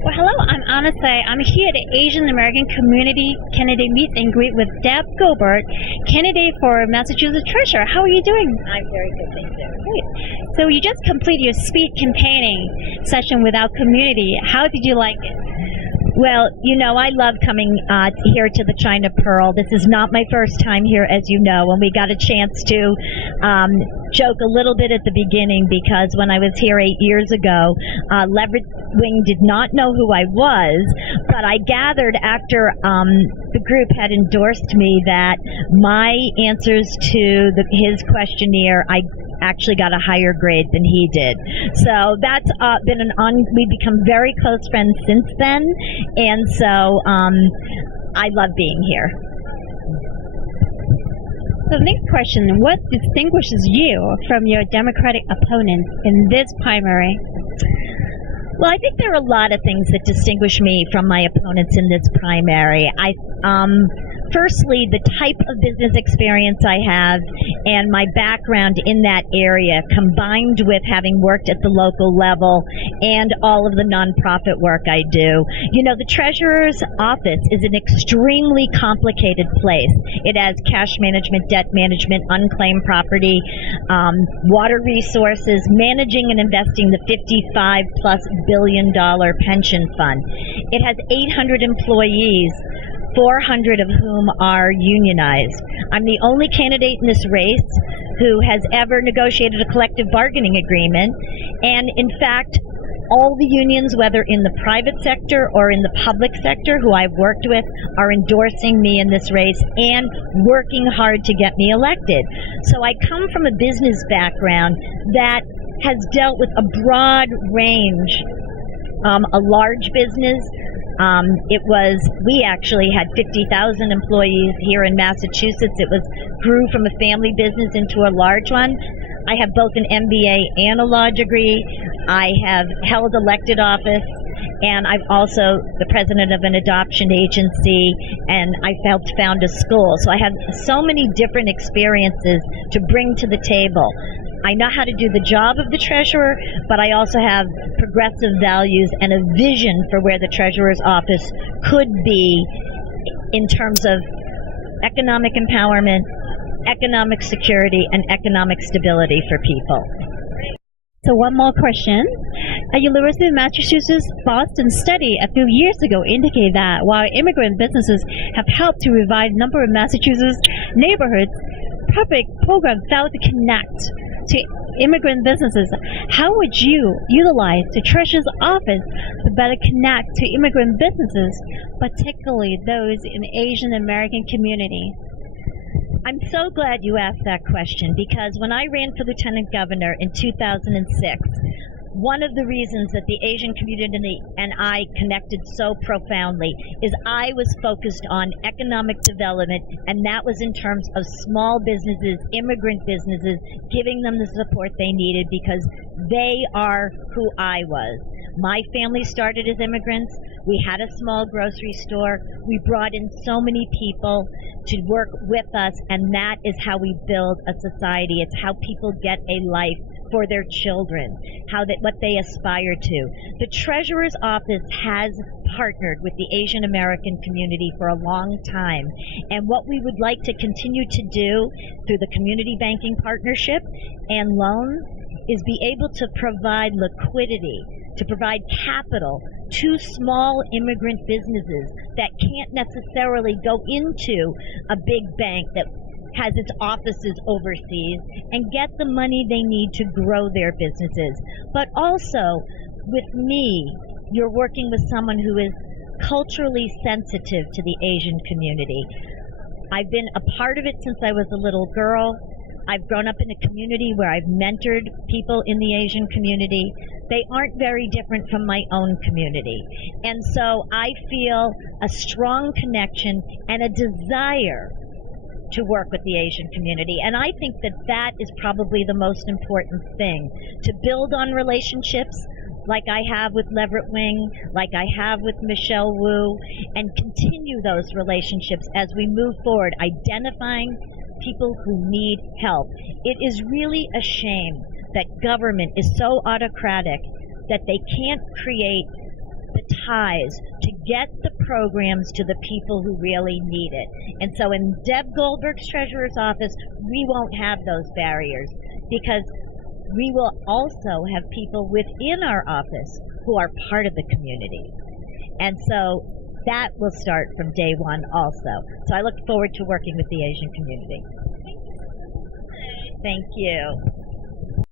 Well, hello, I'm Anna Say. I'm here at the Asian American Community Candidate Meet and Greet with Deb Goldberg, candidate for Massachusetts Treasurer. How are you doing? I'm very good, thank you. Great. So you just completed your speed campaigning session with our community. How did you like it? Well, you know, I love coming here to the China Pearl. This is not my first time here, as you know, and we got a chance to joke a little bit at the beginning because when I was here 8 years ago, Leverett Wing did not know who I was, but I gathered after the group had endorsed me that my answers to his questionnaire, I actually got a higher grade than he did. So that's been we've become very close friends since then, and so I love being here. So the next question, what distinguishes you from your Democratic opponents in this primary? Well, I think there are a lot of things that distinguish me from my opponents in this primary. Firstly, the type of business experience I have and my background in that area, combined with having worked at the local level and all of the nonprofit work I do. You know, the Treasurer's office is an extremely complicated place. It has cash management, debt management, unclaimed property, water resources, managing and investing the $55+ billion pension fund. It has 800 employees, 400 of whom are unionized. I'm the only candidate in this race who has ever negotiated a collective bargaining agreement, and in fact, all the unions, whether in the private sector or in the public sector, who I've worked with, are endorsing me in this race and working hard to get me elected. So I come from a business background that has dealt with a broad range, a large business. We actually had 50,000 employees here in Massachusetts. Grew from a family business into a large one. I have both an MBA and a law degree. I have held elected office, and I'm also the president of an adoption agency, and I helped found a school. So I have so many different experiences to bring to the table. I know how to do the job of the treasurer, but I also have progressive values and a vision for where the treasurer's office could be in terms of economic empowerment, economic security, and economic stability for people. So one more question. A University of Massachusetts Boston study a few years ago indicated that while immigrant businesses have helped to revive a number of Massachusetts neighborhoods, public programs failed to connect to immigrant businesses. How would you utilize the Treasurer's office to better connect to immigrant businesses, particularly those in the Asian American community? I'm so glad you asked that question, because when I ran for lieutenant governor in 2006, one of the reasons that the Asian community and I connected so profoundly is I was focused on economic development, and that was in terms of small businesses, immigrant businesses, giving them the support they needed because they are who I was. My family started as immigrants. We had a small grocery store. We brought in so many people to work with us, and that is how we build a society. It's how people get a life for their children, what they aspire to. The Treasurer's office has partnered with the Asian American community for a long time, and what we would like to continue to do through the community banking partnership and loans is be able to provide liquidity, to provide capital to small immigrant businesses that can't necessarily go into a big bank that has its offices overseas and get the money they need to grow their businesses. But also, with me, you're working with someone who is culturally sensitive to the Asian community. I've been a part of it since I was a little girl. I've grown up in a community where I've mentored people in the Asian community. They aren't very different from my own community. And so I feel a strong connection and a desire to work with the Asian community. And I think that that is probably the most important thing, to build on relationships like I have with Leverett Wing, like I have with Michelle Wu, and continue those relationships as we move forward, identifying people who need help. It is really a shame that government is so autocratic that they can't create the ties to get the programs to the people who really need it. And so in Deb Goldberg's treasurer's office, we won't have those barriers, because we will also have people within our office who are part of the community. And so that will start from day one also. So I look forward to working with the Asian community. Thank you.